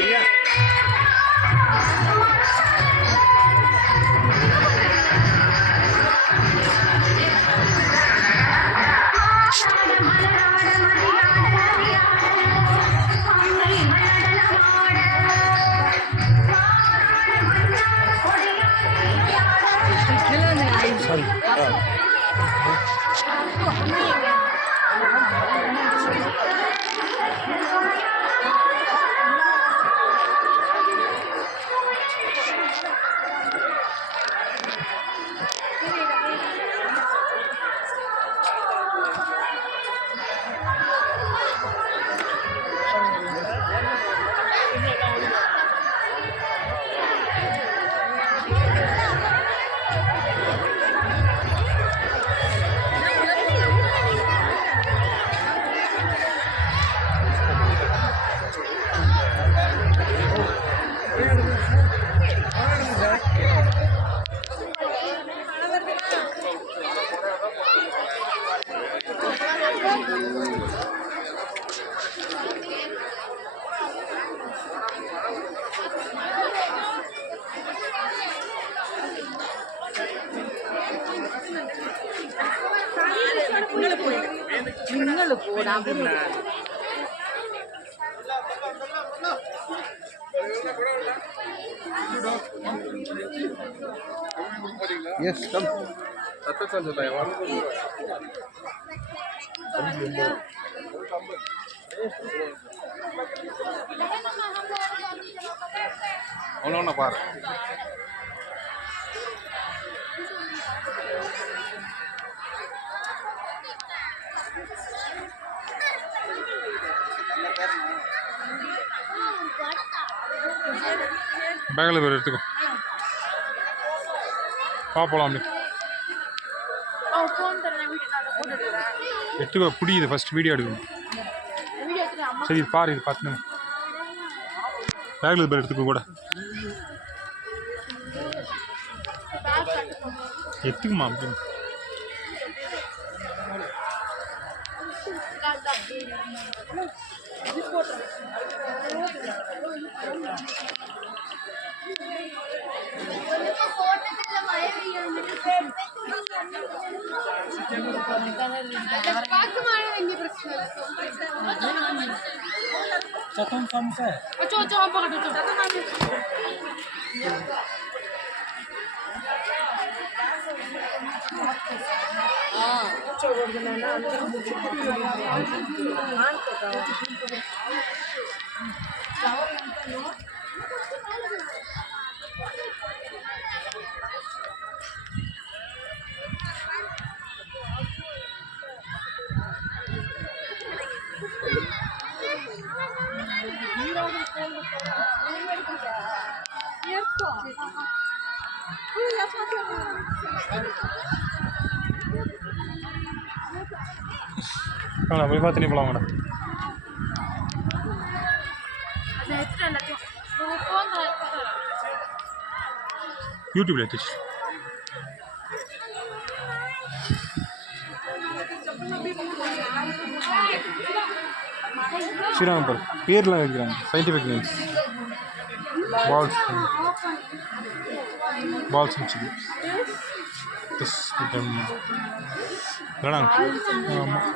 சரியா? Sorry. നിങ്ങൾ പോടാ Yes, come. ஒன்று பாரு. பேக்கில் பேர் எடுத்துக்கோ. பார்ப்போம் அப்படி எடுத்துக்கோ. பிடிக்குது ஃபஸ்ட் வீடியோ எடுக்கணும். சரி இது பாரு, இது பார்த்துன்னு பேக்கில் பேர் எடுத்துக்கோ. கூட எடுத்துக்குமா அப்படி போய் பார்த்து நீ போகலாம் மேடம். யூடியூப்ல எடுத்துச்சு. ஸ்ரீராமபுரம் பேர்லாம் வைக்கிறாங்க. Scientific names. பால்ஸ் வச்சுது வேணாங்க. ஆமாம்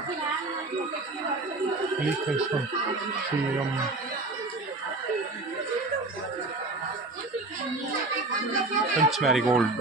ஸ்ரீரம் French marigold.